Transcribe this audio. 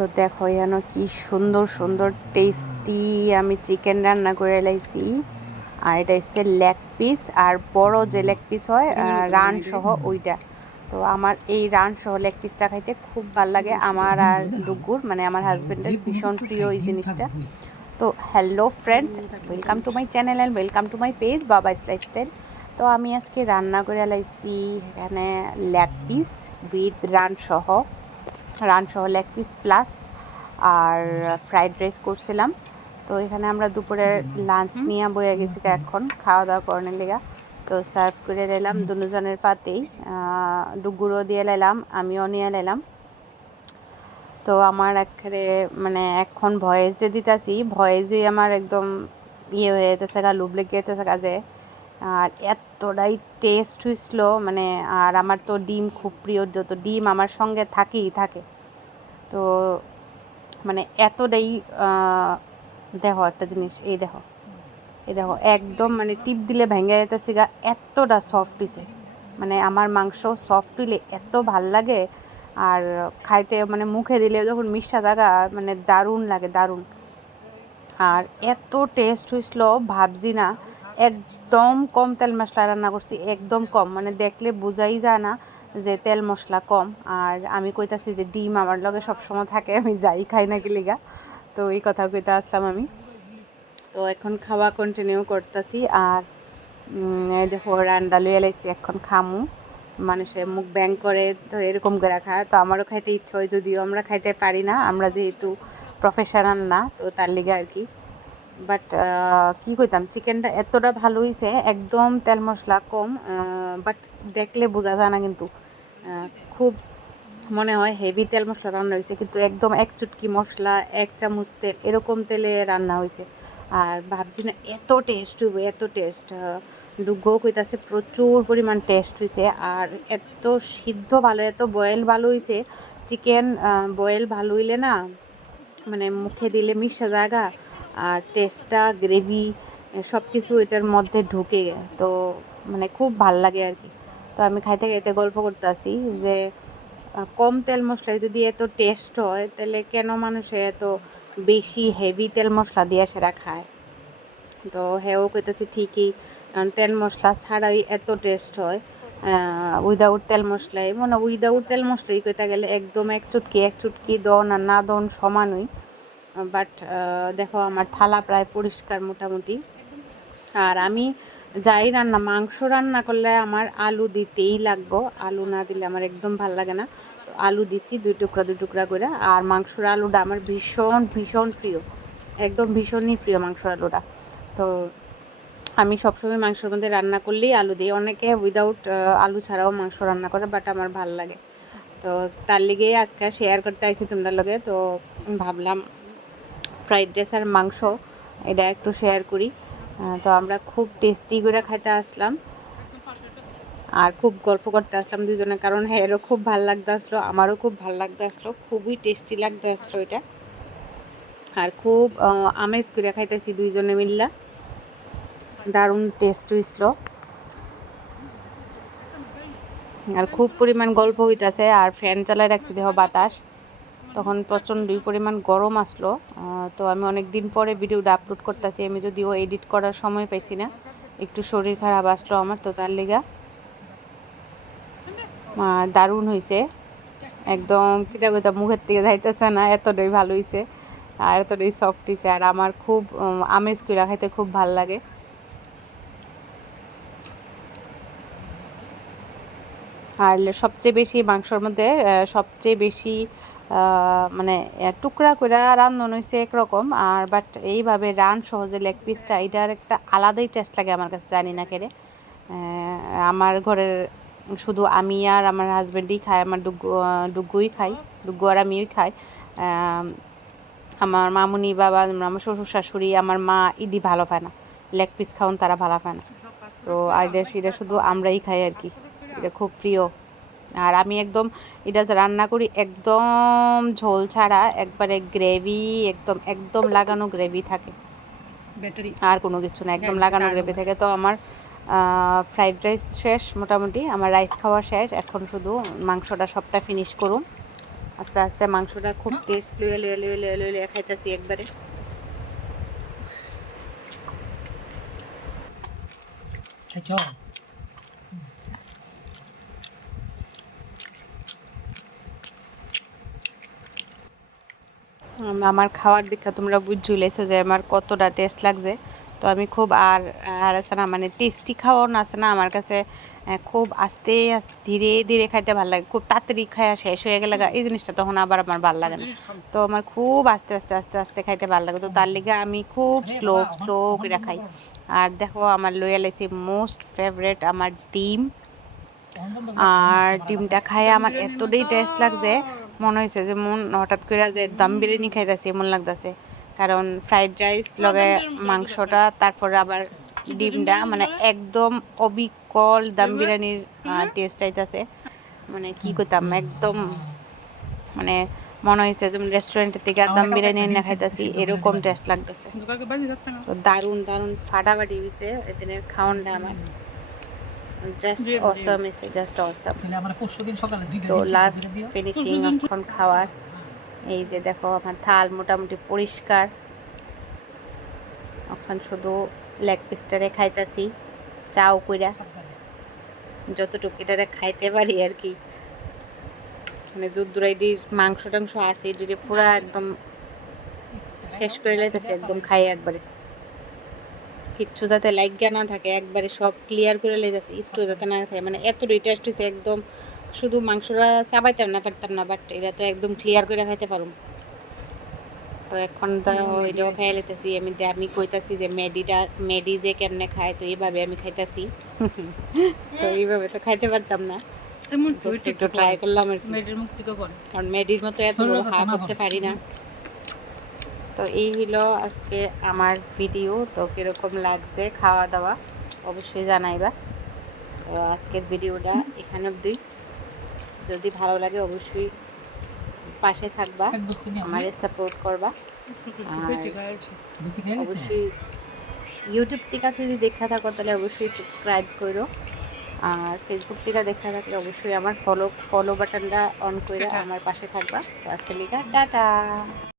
তো দেখো যেন কি সুন্দর সুন্দর টেস্টি আমি চিকেন রান্না করে লাইছি। আর এটা হচ্ছে লেগ পিস, আর বড় যে লেগ পিস হয় রান সহ ওইটা। তো আমার এই রান সহ লেগ পিসটা খাইতে খুব ভালো লাগে। আমার আর ডুগুর মানে আমার হাজবেন্ডের ভীষণ প্রিয় এই জিনিসটা। তো hello friends, welcome to my channel and welcome to my page Babai's lifestyle. তো আমি আজকে রান্না করে লাইছি এখানে লেগ পিস উইথ রান সহ লেগ পিস প্লাস আর ফ্রাইড রাইস করছিলাম। তো এখানে আমরা দুপুরে লাঞ্চ নিয়ে বয়ে গেছি এখন খাওয়া দাওয়া করানোর লেগা। তো সার্ভ করে নিলাম দুজনের পাতেই, ডুগুরও দিয়ে নিলাম, আমিও নিয়ে নিলাম। তো আমার একেবারে মানে এখন ভয়েস যে দিতেছি, ভয়েসই আমার একদম ইয়ে হয়ে যেতেছে গা, লুব লেগে যেতেছে কাজে। আর এতটাই টেস্ট হয়েছিল মানে। আর আমার তো ডিম খুব প্রিয়, যত ডিম আমার সঙ্গে থাকে। তো মানে এতটাই দেখো একটা জিনিস, এই দেখো একদম মানে টিপ দিলে ভেঙে যেতেছে গা, এতটা সফট হয়েছে। মানে আমার মাংস সফট হইলে এত ভাল লাগে, আর খাইতে মানে মুখে দিলে যখন মিশা জায়গা মানে দারুণ লাগে, দারুণ। আর এত টেস্ট হয়েছিল ভাবছি না। একদম কম তেল মশলা রান্না করছি, একদম কম, মানে দেখলে বোঝাই যায় না যে তেল মশলা কম। আর আমি কইতাছি যে ডিম আমার লগে সবসময় থাকে, আমি যাই খাই না কি লিগা। তো এই কথা কইতে আসলাম আমি। তো এখন খাওয়া কন্টিনিউ করতেছি। আর দেখো রান্না লইয়া লাইছি, এখন খামু। মানুষের মুখ ব্যাং করে তো এরকম করে খায়, তো আমারও খাইতে ইচ্ছে হয়, যদিও আমরা খাইতে পারি না, আমরা যেহেতু প্রফেশনাল না, তো তার লিগে আর কি। বাট কী কইতাম, চিকেনটা এতটা ভালো হয়েছে, একদম তেল মশলা কম। বাট দেখলে বোঝা যায় না, কিন্তু খুব মনে হয় হেভি তেল মশলা রান্না হয়েছে, কিন্তু একদম এক চুটকি মশলা, এক চামচ তেল, এরকম তেলে রান্না হয়েছে। আর ভাবছি না এত টেস্ট হইবে, এত টেস্ট। ডুগো কইতাছে প্রচুর পরিমাণ টেস্ট হয়েছে। আর এত সিদ্ধ ভালো, এত বয়েল ভালো হয়েছে চিকেন। বয়েল ভালো হইলে না মানে মুখে দিলে মিশা জায়গা, আর টেস্টটা গ্রেভি সব কিছু এটার মধ্যে ঢুকে, তো মানে খুব ভাল লাগে আর কি। তো আমি খাইতে খাইতে গল্প করতে আসি যে কম তেল মশলায় যদি এত টেস্ট হয়, তাহলে কেন মানুষে এত বেশি হেভি তেল মশলা দিয়ে সেটা খায়। তো হ্যাঁ, কইতেছি ঠিকই, তেল মশলা ছাড়াই এত টেস্ট হয়। উইদাউট তেল মশলাই মানে উইদাউট তেল মশলাই কইতে গেলে একদম এক চুটকি দন আর না দন সমানই। বাট দেখো আমার থালা প্রায় পরিষ্কার মোটামুটি। আর আমি যাই মাংস রান্না করলে আমার আলু দিতেই লাগবো, আলু না দিলে আমার একদম ভাল লাগে না। তো আলু দিছি দুই টুকরা করে। আর মাংসর আলুটা আমার ভীষণ প্রিয়, একদম ভীষণই প্রিয় মাংসর আলুটা। তো আমি সবসময় মাংসের মধ্যে রান্না করলেই আলু দিই। অনেকে উইদাউট আলু ছাড়াও মাংস রান্না করে, বাট আমার ভাল লাগে। তো তার লিগেই আজকে শেয়ার করতে আইছি তোমরা লগে। তো ভাবলাম ফ্রাইড রাইস আর মাংস এটা একটু শেয়ার করি। তো আমরা খুব টেস্টি করে খাইতে আসলাম, আর খুব গল্প করতে আসলাম দুজনে, কারণ হ্যাঁ এরও খুব ভাল লাগতে আসলো, আমারও খুব ভাল লাগতে আসলো, খুবই টেস্টি লাগতে আসলো এটা। আর খুব আমেজ করে খাইতেছি দুইজনে মিল্লা, দারুণ টেস্ট হয়েছিল। আর খুব পরিমাণ গল্প হইতেছে, আর ফ্যান চালায় রাখছি দেহ বাতাস, তখন প্রচণ্ডই পরিমাণ গরম আসলো। তো আমি অনেক দিন পরে ভিডিওটা আপলোড করতেছি, আমি যদিও এডিট করার সময় পাইছি না, একটু শরীর খারাপ আসলো আমার, তো তার লেগা। দারুণ হয়েছে, একদম কিতা মুখের থেকে যাইতেছে না, এতটাই ভালো হয়েছে আর এতটাই সফট হয়েছে। আর আমার খুব আমেজ করে খাইতে খুব ভাল লাগে। আর সবচেয়ে বেশি মাংসর মধ্যে সবচেয়ে বেশি মানে টুকরা করে রান্না হয়েছে একরকম, আর বাট এইভাবে রান সহজে লেগ পিসটা এটার একটা আলাদাই টেস্ট লাগে আমার কাছে, জানি না কেড়ে। আমার ঘরের শুধু আমি আর আমার হাজব্যান্ডই খায়, আমার ডুগুই খাই, ডুগু আর আমিই খাই। আমার মামুনি বাবা, আমার শ্বশুর শাশুড়ি, আমার মা ইডি ভালো পায় না, লেগ পিস খাওয়ান তারা ভালো পায় না। তো আর এটা শুধু আমরাই খাই আর কি, এটা খুব প্রিয়। আর আমি একদম এটা যে রান্না করি একদম ঝোল ছাড়া, একবারে গ্রেভি, একদম লাগানো গ্রেভি থাকে, আর কোনো কিছু না, একদম লাগানো গ্রেভি থাকে। তো আমার ফ্রাইড রাইস শেষ মোটামুটি, আমার রাইস খাওয়া শেষ, এখন শুধু মাংসটা সবটা ফিনিশ করুম। আস্তে আস্তে মাংসটা খুব টেস্ট লইয়া লইয়া লইয়া লইয়া লইয়া লইয়া খাইতেছি একবারে। আমার খাওয়ার দিকে তোমরা বুঝে লেছো যে আমার কতটা টেস্ট লাগছে। তো আমি খুব আর আর আছে না মানে টেস্টি খাওয়ানো আছে না আমার কাছে, খুব আস্তে আস্তে ধীরে ধীরে খাইতে ভালো লাগে। খুব তাড়াতাড়ি খাওয়া শেষ হয়ে গেলে এই জিনিসটা তখন আবার আমার ভালো লাগে না। তো আমার খুব আস্তে আস্তে আস্তে আস্তে খাইতে ভালো লাগে। তো তার লিগে আমি খুব স্লো স্লো করে খাই। আর দেখো আমার লইয়া লাইছি মোস্ট ফেভারেট আমার ডিম। আর ডিমটা খাই আমার এতটাই টেস্ট লাগছে, মনে হয়েছে যে মন হঠাৎ করে যে দম বিরিয়ানি খাইতেছি এমন লাগতেছে। কারণ ফ্রাইড রাইস লগে মাংসটা তারপরে আবার ডিমটা মানে একদম অবিকল দম বিরিয়ানির টেস্ট আইতাছে। মানে কি করতাম একদম মানে মনে হয়েছে যেমন রেস্টুরেন্টের থেকে দম বিরিয়ানি এনে খাইতেছি এরকম টেস্ট লাগতেছে। তো দারুণ দারুণ ফাটাফাটি হয়েছে এদিনের খাওয়ানটা আমার। জাস্ট অসাম এসে জাস্ট অসাম। তো লাস্ট ফিনিশিং এখন খাওয়ার। এই যে দেখো আমার থাল মোটামুটি পরিষ্কার। এখন শুধু লেগ পিসটারে খাইতাছি চাও কইরা, যতটুকু এটারে খাইতে পারি আর কি। মানে যুদ্ধরাইডির মাংস টাংস আছে এটিরে পুরা একদম শেষ করে লাইতেছে একদম খাই একবারে, কিচ্ছু যাতে লাগিয়া না থাকে একবারে সব ক্লিয়ার করে লাইতেছে, একটু যাতে না থাকে। মানে এত টেস্ট হয়েছে একদম, শুধু মাংসটা চাবাইতাম না পারতাম না, বাট এটা তো একদম ক্লিয়ার করে খাইতে পারুম। তো এখন তো এটাও খাই লাইতেছি। আমি কইতাছি যে মেডি যে কেমনে খায়, তো এইভাবে আমি খাইতাছি। তো এইভাবে তো খাইতে পারতাম না, একটু ট্রাই করলাম আর কি। কারণ মেডির মতো এত বড় হা করতে পারি না। তো এই হলো আজকে আমার ভিডিও। তো কীরকম লাগছে খাওয়া দাওয়া অবশ্যই জানাইবা। তো আজকের ভিডিওটা এখানে অবধি। যদি ভালো লাগে অবশ্যই পাশে থাকবা, আমাদের সাপোর্ট করবা। আর অবশ্যই ইউটিউব থেকে যদি দেখা থাকো তাহলে অবশ্যই সাবস্ক্রাইব করো। আর ফেসবুক থেকে দেখা থাকলে অবশ্যই আমার ফলো বাটনটা অন করে আমার পাশে থাকবা। তো আজকের লিগা টাটা।